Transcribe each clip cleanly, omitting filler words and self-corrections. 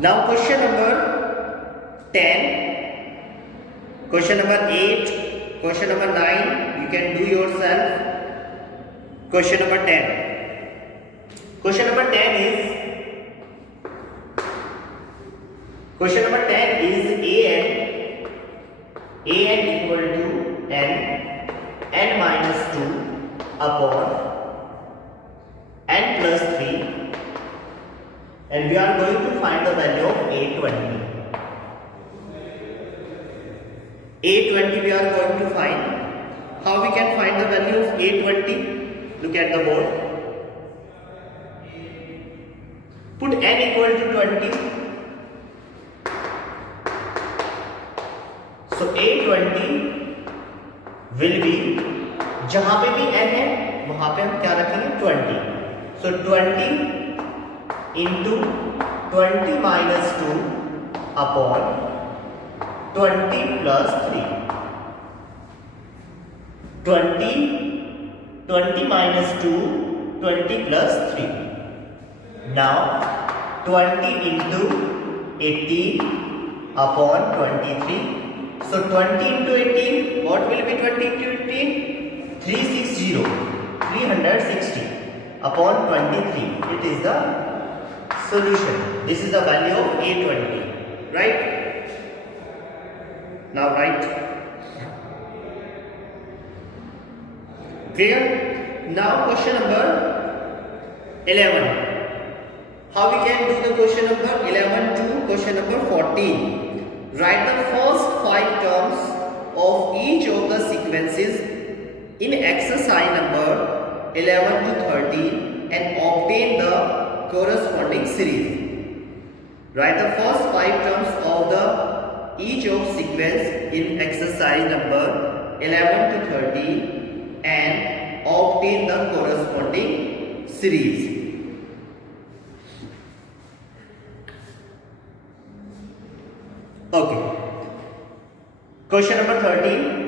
Now question number 10, question number 8, question number 9, you can do yourself. Question number 10. Question number 10 is an equal to n minus 2 upon n plus 3, and we are going to find the value of A20. A20 we are going to find. How we can find the value of A20? Look at the board. Put n equal to 20. So A20 will be, जहां पे भी n है वहां पे हम क्या रखेंगे 20. So 20 into 20 minus 2 upon 20 plus 3. 20 minus 2, 20 plus 3. Now 20 into 18 upon 23. So 20 into 18, what will be 20 into 18? 360 upon 23. It is the solution. This is the value of A20, right? Now write. Clear? Now question number 11. How we can do the question number 11 to question number 14? Write the first 5 terms of each of the sequences in exercise number 11 to 13 and obtain the corresponding series. Write the first 5 terms of the each of sequence in exercise number 11 to 13 and obtain the corresponding series. Okay. Question number 13.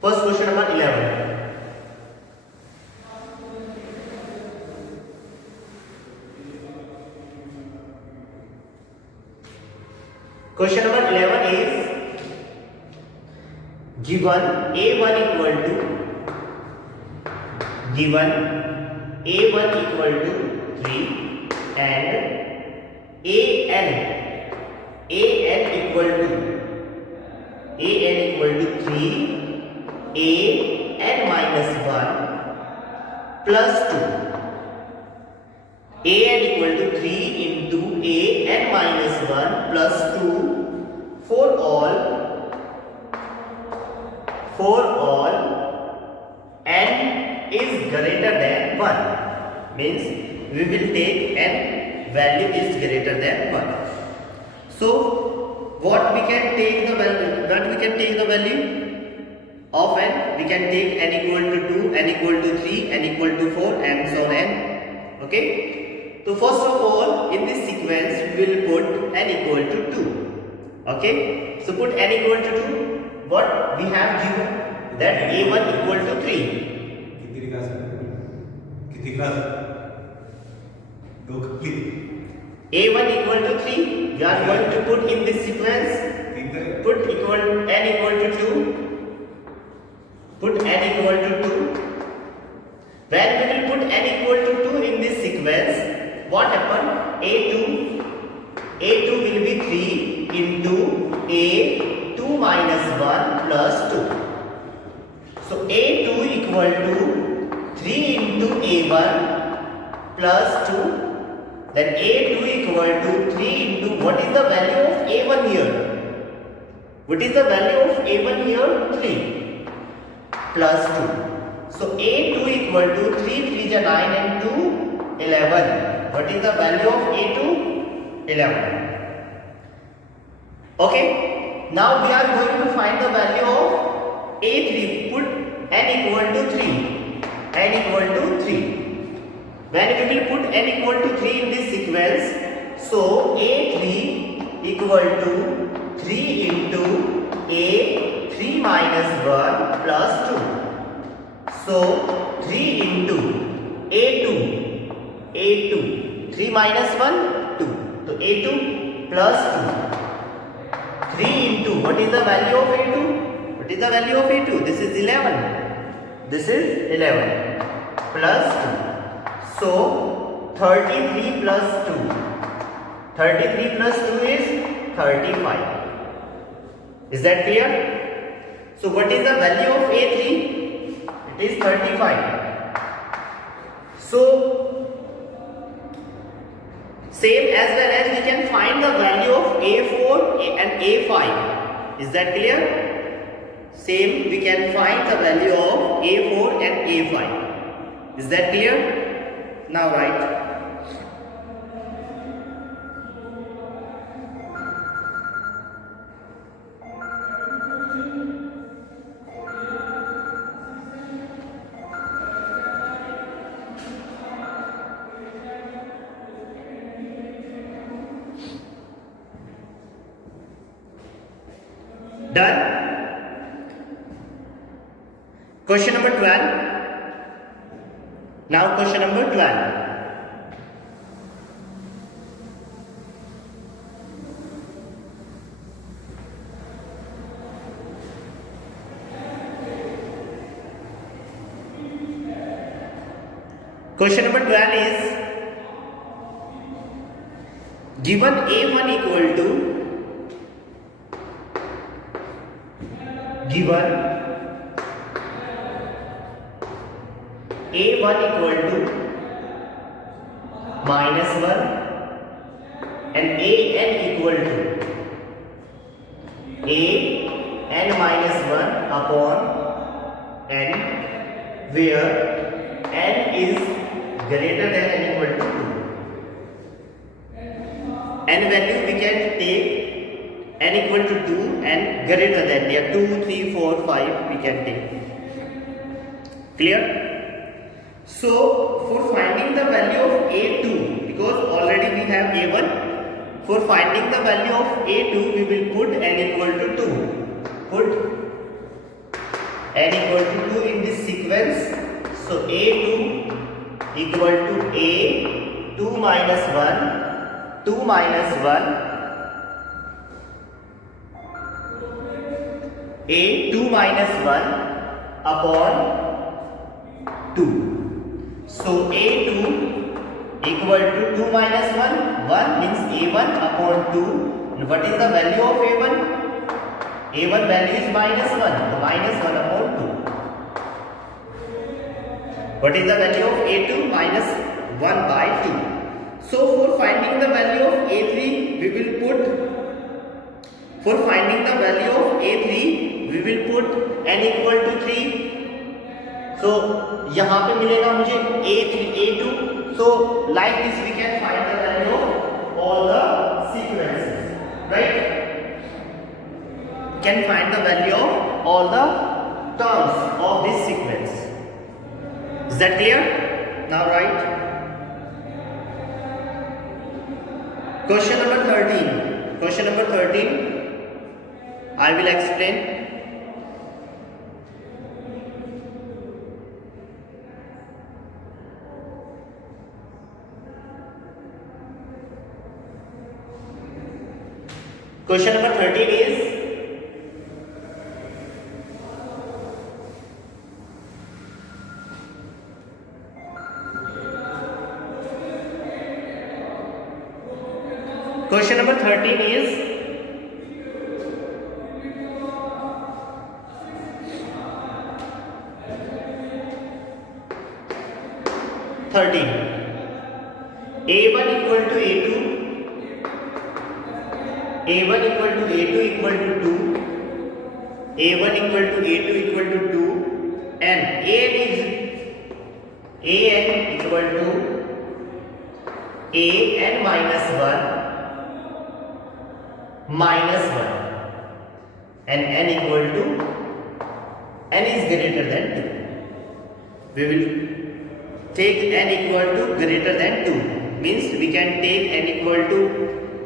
First question number 11. Question number 11 is given A1 equal to 3 and AN equal to 3 AN minus 1 plus 2. AN equal to 3 into AN minus 1 plus 2 for all n is greater than 1. Means we will take n value is greater than 1. So what we can take the value of n? We can take n equal to 2, n equal to 3, n equal to 4 and so on n. Okay. So first of all, in this sequence we will put n equal to 2. Okay. So put n equal to 2. What we have given that A1 equal to 3. A1 equal to 3. We are going to put in this sequence. Put n equal to 2. Put n equal to 2. When we will put n equal to 2 in this sequence, what happened? A2 will be 3 into A2 minus 1 plus 2. So A2 equal to 3 into A1 plus 2. Then A2 equal to 3 into, what is the value of A1 here? What is the value of A1 here? 3 plus 2. So A2 equal to 3 is 9 and 2 11. What is the value of A2? 11. Okay. Now we are going to find the value of A3. Put n equal to 3. N equal to 3. When we will put n equal to 3 in this sequence, so A3 equal to 3 into A3 minus 1 plus 2. So 3 into A2, 3 minus 1, 2. So A2 plus 2. 3 into, what is the value of A2? What is the value of A2? This is 11. This is 11 plus 2. So 33 plus 2. 33 plus 2 is 35. Is that clear? So what is the value of A3? It is 35. So same as well as we can find the value of A4 and A5. Is that clear? Same, we can find the value of A4 and A5. Is that clear? Now write. Done. Question number 12. Now question number 12. Question number 12 is given A1 equal to given A1 equal to minus 1 and AN equal to AN minus 1 upon N, where N is greater than or equal to 2. N value we can take N equal to 2 and greater than, yeah, 2, 3, 4, 5 we can take. Clear? So for finding the value of A2, because already we have A1, for finding the value of A2 we will put N equal to 2. Put N equal to 2 in this sequence. So A2 equal to A 2 minus 1, 2 minus 1, A 2 minus 1 upon 2. So A2 equal to 2 minus 1. 1 means A1 upon 2. And what is the value of A1? A1 value is minus 1. So minus 1 upon 2. What is the value of A2? Minus 1 by 2. So for finding the value of A3, we will put, for finding the value of A3, we will put N equal to 3. So यहाँ पे मिलेगा मुझे A3, A2. So like this we can find the value of all the sequences, right? Can find the value of all the terms of this sequence. Is that clear? Now write. Question number 13. Question number 13. I will explain. Question number 13 is question number 13 is A1 equal to A2, A1 equal to A2 equal to 2, A1 equal to A2 equal to 2, and AN equal to AN minus 1 and N equal to N is greater than 2. We will take N equal to greater than 2, means we can take N equal to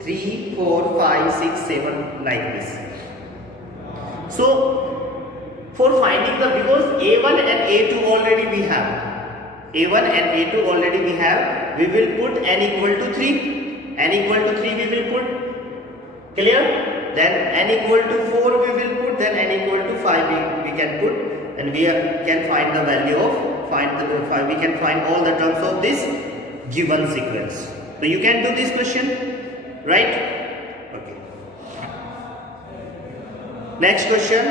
3, 4, 5, 6, 7 like this. So for finding the, because A1 and A2 already we have, A1 and A2 already we have, we will put N equal to 3. n equal to 3 we will put. Clear? Then n equal to 4 we will put, then n equal to 5 we can put, and we can find the value of, we can find all the terms of this given sequence. So you can do this question, right? Okay. Next question,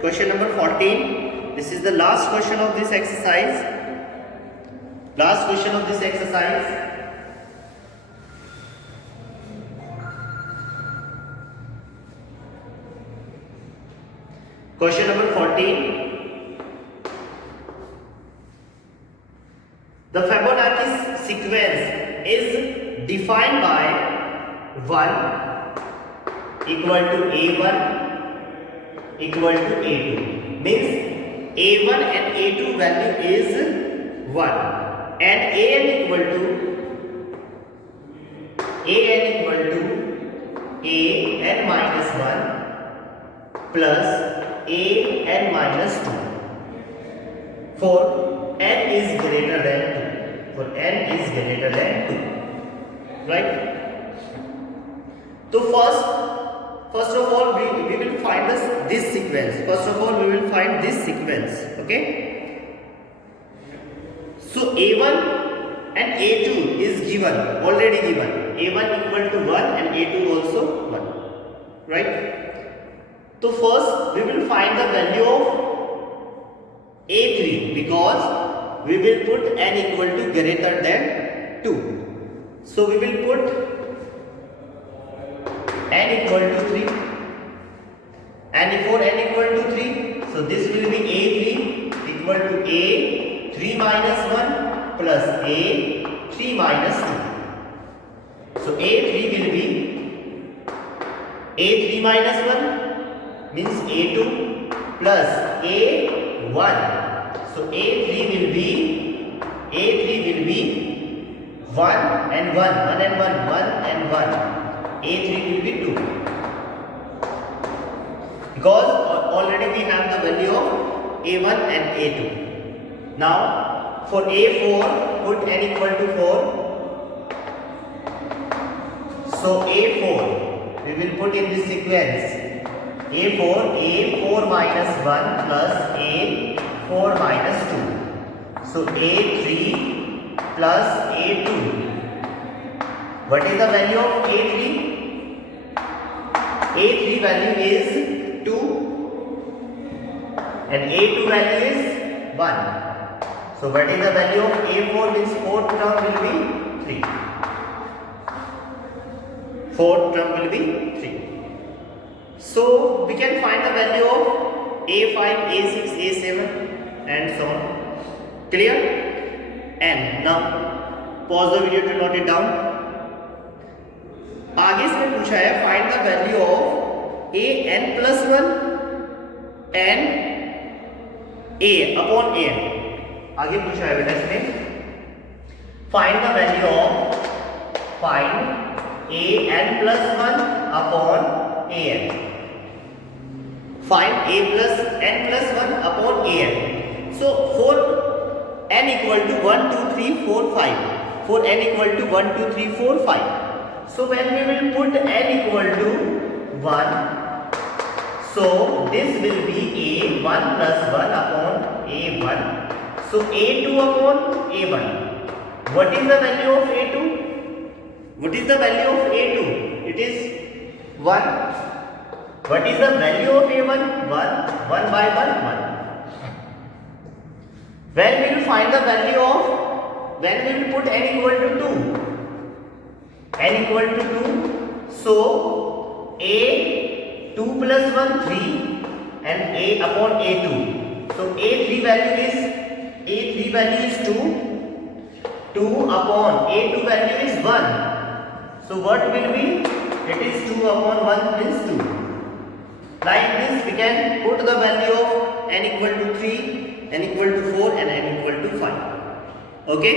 question number 14. This is the last question of this exercise. Last question of this exercise. Question number 14. The Fibonacci sequence is defined by 1 equal to a1 equal to a2. Means a1 and a2 value is 1 and an equal to an minus 1 plus an minus 2 for n is greater than 2. For n is greater than 2. Right? So first of all we will find this sequence. First of all we will find this sequence. Okay? So a1 and a2 is given, already given. a1 equal to 1 and a2 also 1. Right? So first we will find the value of a3 because we will put n equal to greater than 2. So we will put n equal to 3, and for n equal to 3, so this will be a3 equal to a3 minus 1 plus a3 minus 2. So a3 will be a3 minus 1 means a2 plus a1. So a3 will be 1 and 1 and 1 and 1. a3 will be 2 because already we have the value of a1 and a2. Now for a4 put n equal to 4. So a4 we will put in this sequence a4 minus 1 plus a4 minus 2. So a3 plus a2. What is the value of a3? a3 value is 2 and a2 value is 1. So what is the value of a4 means fourth term will be 3. Fourth term will be 3. So we can find the value of a5, a6, a7 and so on. Clear? And now pause the video to note it down. आगे इसमें पूछा है find the value of a n plus 1 and a upon a n. आगे पूछा है बेटा इसमें find the value of a n plus 1 upon a n. Find a plus n plus 1 upon a n. So for n equal to 1, 2, 3, 4, 5. For n equal to 1, 2, 3, 4, 5. So when we will put n equal to 1, so this will be a1 plus 1 upon a1. So a2 upon a1. What is the value of a2? What is the value of a2? It is 1. What is the value of a1? 1. 1 by 1, 1. When we will find the value of, when we will put n equal to 2? N equal to 2. So a2 plus 1 3 and a upon a2. So a3 value is 2. 2 upon a2 value is 1. So what will be? It is 2 upon 1 means 2. Like this we can put the value of n equal to 3, n equal to 4 and n equal to 5. Okay?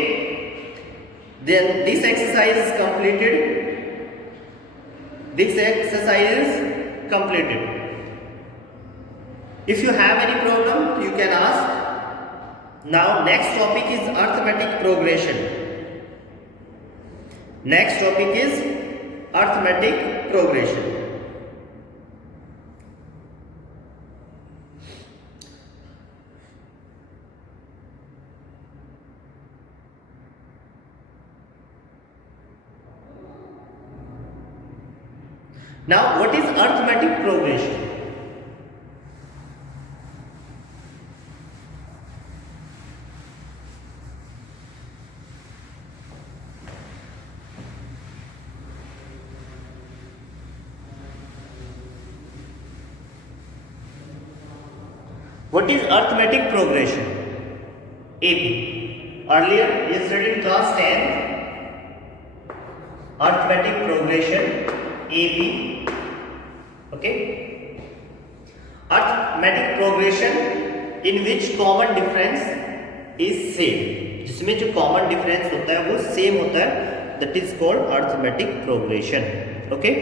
Then this exercise is completed. This exercise is completed. If you have any problem, you can ask. Now next topic is arithmetic progression. Next topic is arithmetic progression. Now, what is arithmetic progression? What is arithmetic progression? AP. Earlier, you studied in class 10. Arithmetic progression, AP. Okay. Arithmetic progression in which common difference is same. जिसमें जो common difference होता है वो same होता है. That is called arithmetic progression. Okay.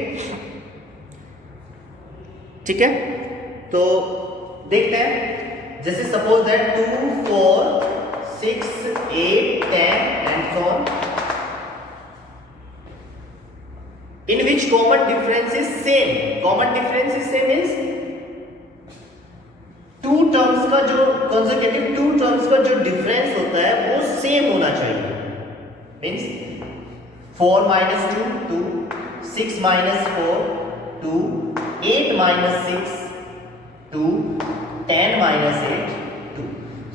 ठीक है. तो देखते हैं. जैसे suppose that 2, 4, 6, 8, 10 and so on, in which common difference is same. Common difference is same means two terms का जो कंसेक्यूटिव टू टर्म्स का जो डिफरेंस होता है वो सेम होना चाहिए. Means 4 minus 2 2, 6 minus 4 2, 8 minus 6 2, 10 minus 8 2.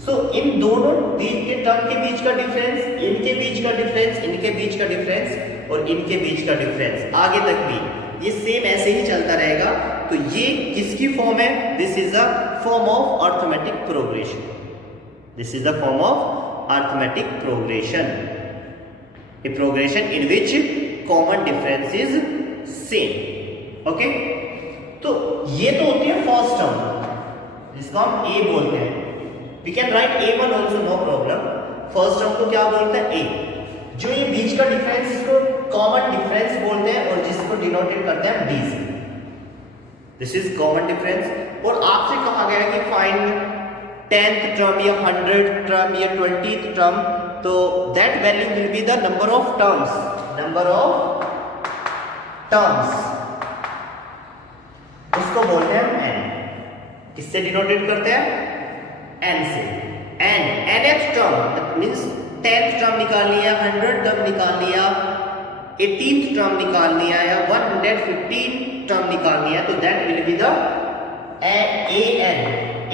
सो इन दोनों के टर्म के बीच का डिफरेंस, इनके बीच का डिफरेंस, इनके बीच का डिफरेंस और इनके बीच का डिफरेंस आगे तक भी ये सेम ऐसे ही चलता रहेगा. तो ये किसकी फॉर्म है? This is the form of arithmetic progression. This is the form of arithmetic progression. A progression in which common difference is same. Okay. तो ये तो होती है फर्स्ट टर्म जिसको हम ए बोलते हैं. We can write A1 also, no problem. First term को क्या बोलते हैं? ए. जो ये बीच का डिफरेंस इसको कॉमन डिफरेंस बोलते हैं और जिसको डिनोटेट करते हैं डी से. This is common difference. और आपसे कहा गया है कि फाइंड 10th टर्म या 100th टर्म या 20th टर्म. तो that value will be the number of terms. Number of terms उसको बोलते हैं हम n. किससे डिनोटेट करते हैं? n से. nth term that means 10th term निकाल लिया, 100th टर्म निकाल लिया, 18th टर्म निकाल लिया या 115 टर्म निकाल लिया. तो that will be the an.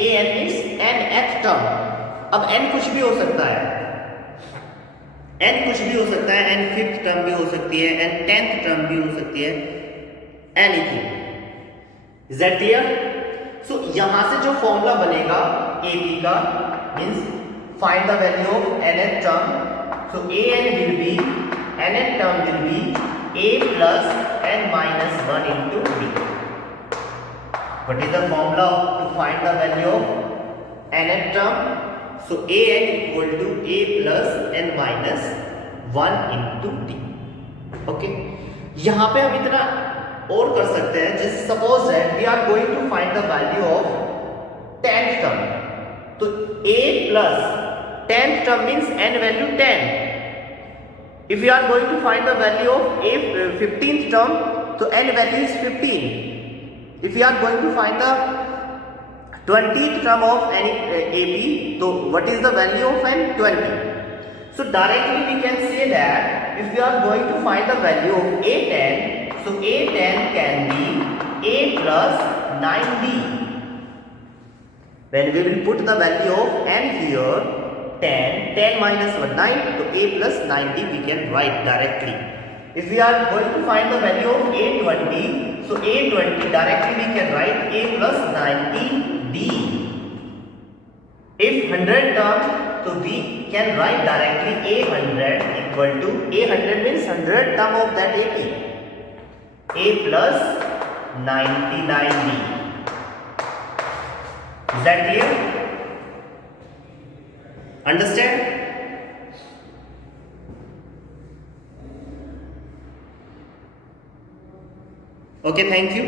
an means nth term. अब n कुछ भी हो सकता है. n कुछ भी हो सकता है. n 5th टर्म भी हो सकती है, n 10th टर्म भी हो सकती है. Anything. Is that clear? So यहां से जो फॉर्मूला बनेगा AP का means find the value of nth term. So an will be, nth term will be a plus n minus 1 into b. What is the formula to find the value of nth term? So an equal to a plus n minus 1 into d. Okay. यहाँ पे हम इतना और कर सकते हैं. जैसे suppose that we are going to find the value of 10th term. तो a plus 10th term means n value 10. If we are going to find the value of a 15th term, so n value is 15. If we are going to find the 20th term of any AB, so what is the value of n? 20. So directly we can say that if we are going to find the value of A10, so A10 can be a plus 9b. When we will put the value of n here, 10 minus 1, 9, so a plus 9d we can write directly. If we are going to find the value of A20, so A20 directly we can write a plus 90d. If 100 term, so we can write directly A100 equal to, A100 means 100 term of that AP, a plus 99d. Is that clear? Understand? Okay, thank you.